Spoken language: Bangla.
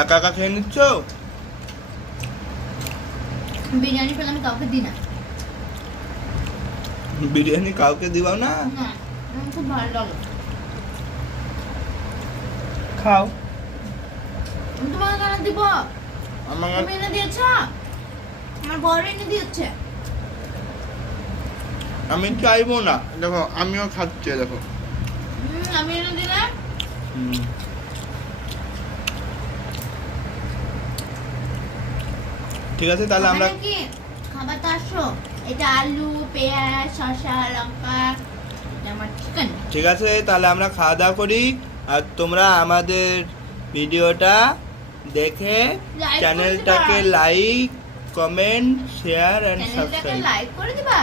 একা একা খেয়ে নিচ্ছ? বিরিয়ানি পেলে আমি কাউকে দিই না। বিরিয়ানি কাউকে দিবাও না? না, আমার খুব ভালো লাগে। খাও। আমি তোমাকে কেন দিব? আমার তুমি এনে দিয়েছ? আমার বড় এনে দিয়েছে। আমি চাইবো না, দেখো আমিও খাচ্ছি, দেখো। আমি এনে দিলাম। হুম। ঠিক আছে, তাহলে আমরা কি খাবার তো আসো। এটা আলু, পেঁয়াজ, শসা, লঙ্কা, এটা আমার চিকেন। ঠিক আছে, তাহলে আমরা খাওয়া দাওয়া করি। আর তোমরা আমাদের ভিডিওটা দেখে Like চ্যানেলটাকে করে দিবা। লাইক, কমেন্ট, শেয়ার এন্ড চ্যানেলটাকে সাবস্ক্রাইব। লাইক করে দিবা।